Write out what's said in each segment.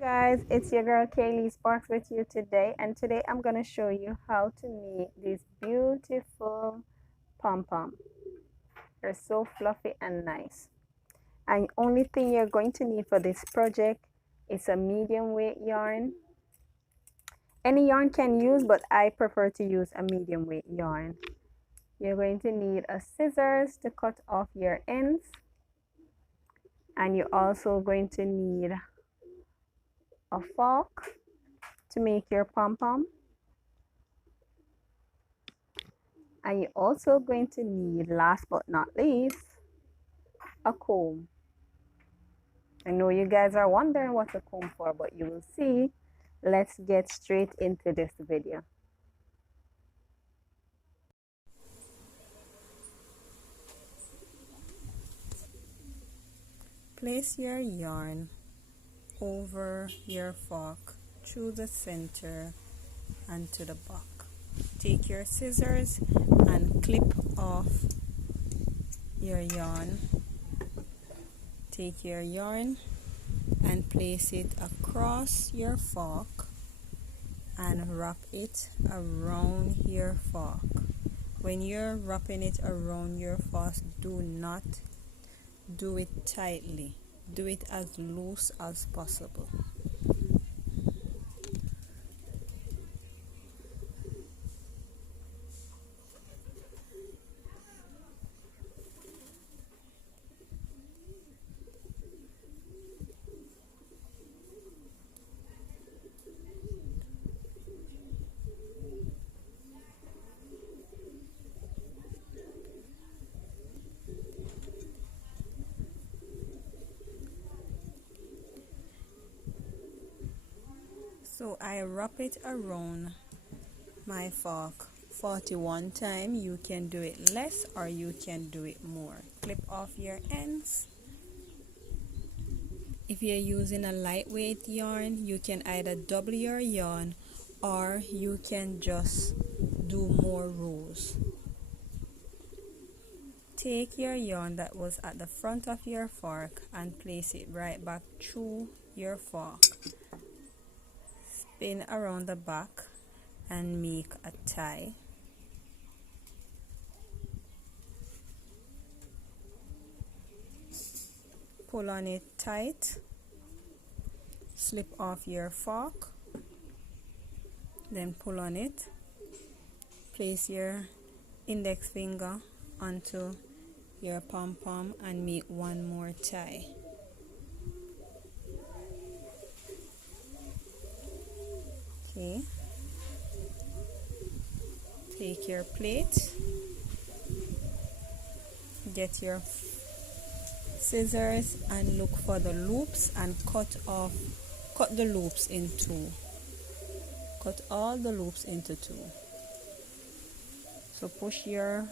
Guys, it's your girl Kaylee Sparks with you today, and today I'm going to show you how to make these beautiful pom pom. They're so fluffy and nice. And only thing you're going to need for this project is a medium weight yarn. Any yarn can use, but I prefer to use a medium weight yarn. You're going to need a scissors to cut off your ends, and you're also going to need a fork to make your pom pom. And you're also going to need, last but not least, a comb. I know you guys are wondering what a comb for, but you will see. Let's get straight into this video. Place your yarn over your fork through the center and to the back. Take your scissors and clip off your yarn. Take your yarn and place it across your fork and wrap it around your fork. When you're wrapping it around your fork, do not do it tightly. Do it as loose as possible. So I wrap it around my fork 41 times. You can do it less or you can do it more. Clip off your ends. If you're using a lightweight yarn, you can either double your yarn or you can just do more rows. Take your yarn that was at the front of your fork and place it right back through your fork. Spin around the back and make a tie. Pull on it tight. Slip off your fork. Then pull on it. Place your index finger onto your pom pom and make one more tie. Okay. Take your plate. Get your scissors and look for the loops and cut the loops in two. Cut all the loops into two. So push your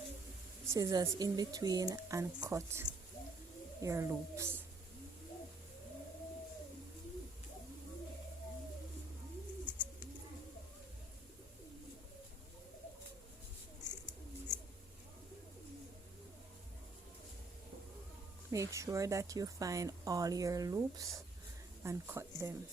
scissors in between and cut your loops. Make sure that you find all your loops and cut them.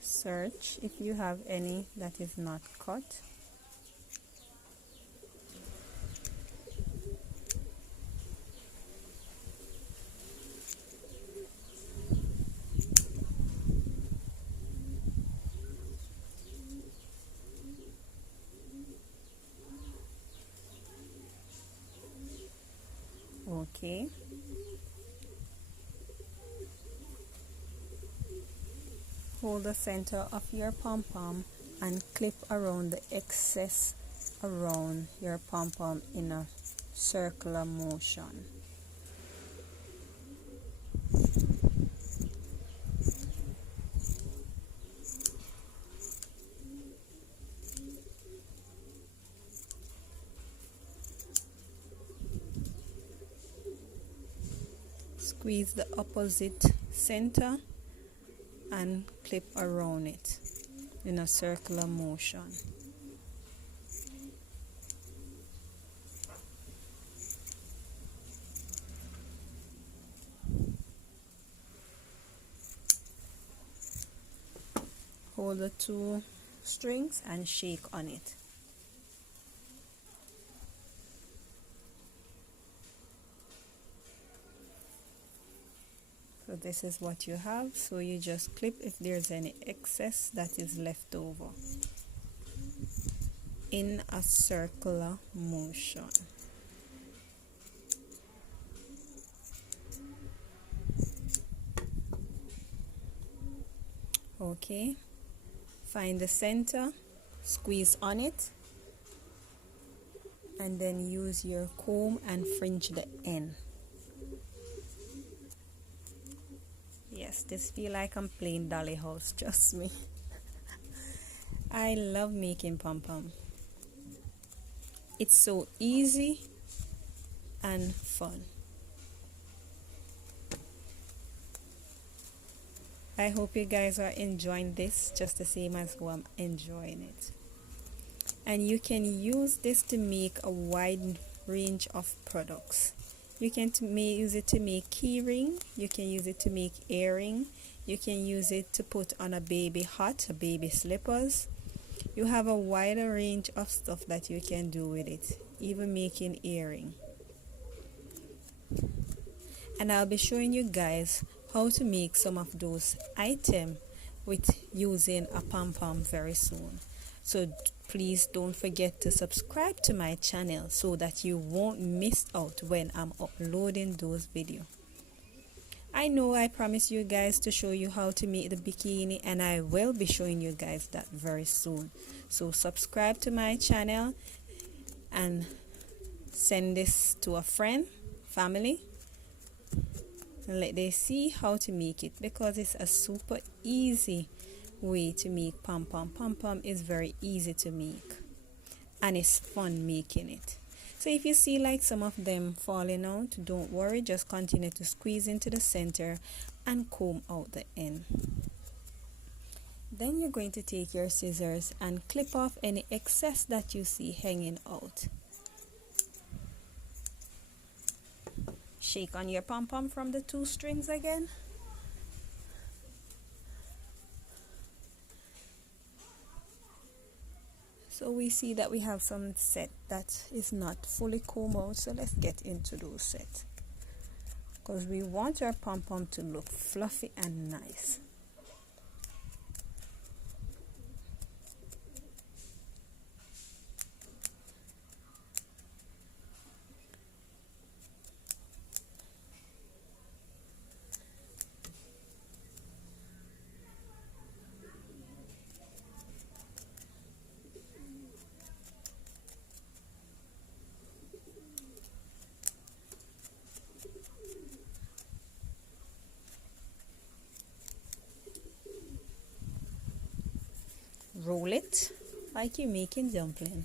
Search if you have any that is not cut. Okay. Hold the center of your pom pom and clip around the excess around your pom pom in a circular motion. Squeeze the opposite center and clip around it in a circular motion. hold the two strings and shake on it. So this is what you have. So you just clip if there's any excess that is left over in a circular motion. Okay, find the center, squeeze on it, and then use your comb and fringe the end. Yes, this feel like I'm playing dolly house, trust me. I love making pom-pom. It's so easy and fun. I hope you guys are enjoying this just the same as who I'm enjoying it. And you can use this to make a wide range of products. You can use it to make key ring, you can use it to make earring, you can use it to put on a baby hat, a baby slippers. You have a wider range of stuff that you can do with it, even making earring. And I'll be showing you guys how to make some of those items with using a pom-pom very soon. So please don't forget to subscribe to my channel so that you won't miss out when I'm uploading those videos. I know I promised you guys to show you how to make the bikini, and I will be showing you guys that very soon. So subscribe to my channel and send this to a friend, family, and let they see how to make it, because it's a super easy way to make pom-pom. Pom-pom is very easy to make and it's fun making it. So if you see like some of them falling out, don't worry, just continue to squeeze into the center and comb out the end. Then you're going to take your scissors and clip off any excess that you see hanging out. Shake on your pom-pom from the two strings again. So we see that we have some set that is not fully combed out, so let's get into those sets, because we want our pom-pom to look fluffy and nice. Roll it like you're making dumpling.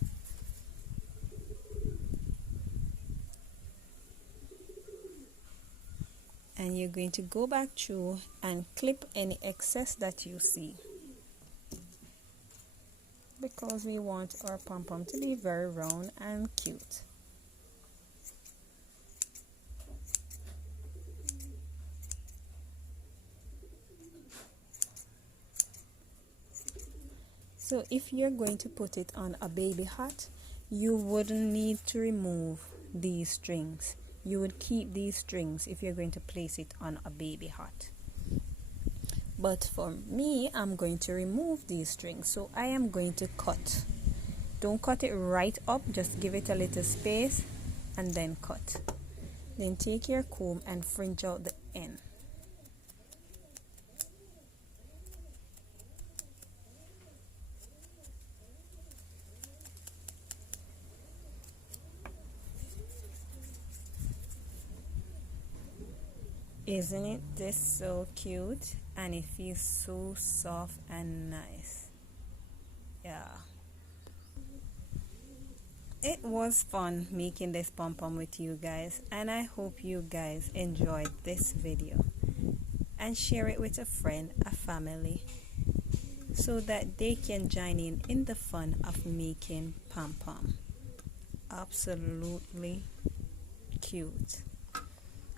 And you're going to go back through and clip any excess that you see, because we want our pom-pom to be very round and cute. So if you're going to put it on a baby hat, you wouldn't need to remove these strings. You would keep these strings if you're going to place it on a baby hat. But for me, I'm going to remove these strings. So I am going to cut. Don't cut it right up, just give it a little space and then cut. Then take your comb and fringe out the end. Isn't it this so cute? And it feels so soft and nice. Yeah. It was fun making this pom-pom with you guys, and I hope you guys enjoyed this video. And share it with a friend, a family, so that they can join in the fun of making pom-pom. Absolutely cute.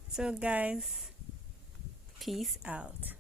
So guys, peace out.